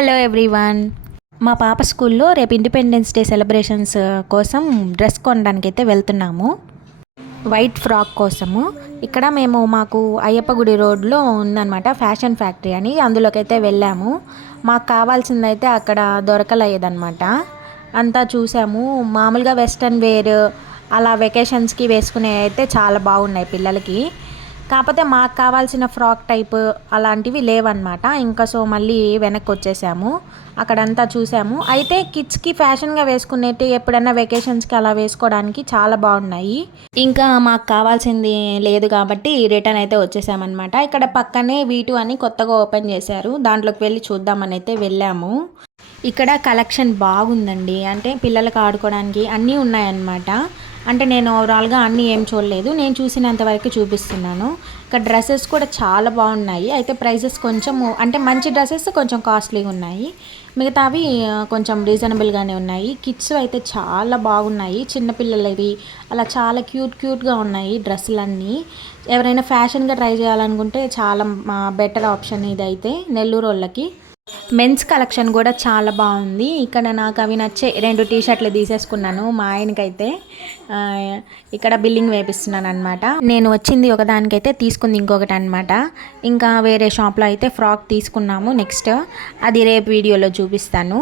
Hello everyone. మా పాప స్కూల్లో రేపు ఇండిపెండెన్స్ డే సెలబ్రేషన్స్ కోసం డ్రెస్ కొనడానికి అయితే వెళ్తున్నాము, వైట్ ఫ్రాక్ కోసము. ఇక్కడ మాకు అయ్యప్ప గుడి రోడ్లో ఉందన్నమాట ఫ్యాషన్ ఫ్యాక్టరీ అని, అందులోకి అయితే వెళ్ళాము. మాకు కావాల్సిందైతే అక్కడ దొరకలేదన్నమాట. అంతా చూసాము. మామూలుగా వెస్ట్రన్ వేర్ అలా వెకేషన్స్కి వేసుకునే అయితే చాలా బాగున్నాయి పిల్లలకి. కాకపోతే మాకు కావాల్సిన ఫ్రాక్ టైప్ అలాంటివి లేవన్నమాట. ఇంకా సో మళ్ళీ వెనక్కి వచ్చేసాము. అక్కడంతా చూసాము. అయితే కిడ్స్కి ఫ్యాషన్గా వేసుకునేటి ఎప్పుడైనా వెకేషన్స్కి అలా వేసుకోవడానికి చాలా బాగున్నాయి. ఇంకా మాకు కావాల్సింది లేదు కాబట్టి రిటర్న్ అయితే వచ్చేసామన్నమాట. ఇక్కడ పక్కనే V2 అని కొత్తగా ఓపెన్ చేశారు, దాంట్లోకి వెళ్ళి చూద్దామని అయితే వెళ్ళాము. ఇక్కడ కలెక్షన్ బాగుందండి. అంటే పిల్లలకు ఆడుకోవడానికి అన్నీ ఉన్నాయన్నమాట. అంటే నేను ఓవరాల్గా అన్నీ ఏం చూడలేదు, నేను చూసినంత వరకు చూపిస్తున్నాను. ఇక్కడ డ్రెస్సెస్ కూడా చాలా బాగున్నాయి. అయితే ప్రైజెస్ కొంచెం అంటే మంచి డ్రెస్సెస్ కొంచెం కాస్ట్లీగా ఉన్నాయి, మిగతావి కొంచెం రీజనబుల్గానే ఉన్నాయి. కిడ్స్ అయితే చాలా బాగున్నాయి, చిన్నపిల్లలవి అలా చాలా క్యూట్గా ఉన్నాయి డ్రెస్సులన్నీ. ఎవరైనా ఫ్యాషన్గా ట్రై చేయాలనుకుంటే చాలా బెటర్ ఆప్షన్ ఇదైతే నెల్లూరు వాళ్ళకి. మెన్స్ కలెక్షన్ కూడా చాలా బాగుంది. ఇక్కడ నాకు అవి నచ్చే 2 టీషర్ట్లు తీసేసుకున్నాను. మా ఆయనకైతే ఇక్కడ బిల్లింగ్ వేపిస్తున్నాను అనమాట. నేను వచ్చింది ఒకదానికైతే తీసుకుంది ఇంకొకటి అనమాట. ఇంకా వేరే షాప్లో అయితే ఫ్రాక్ తీసుకున్నాము నెక్స్ట్, అది రేపు వీడియోలో చూపిస్తాను.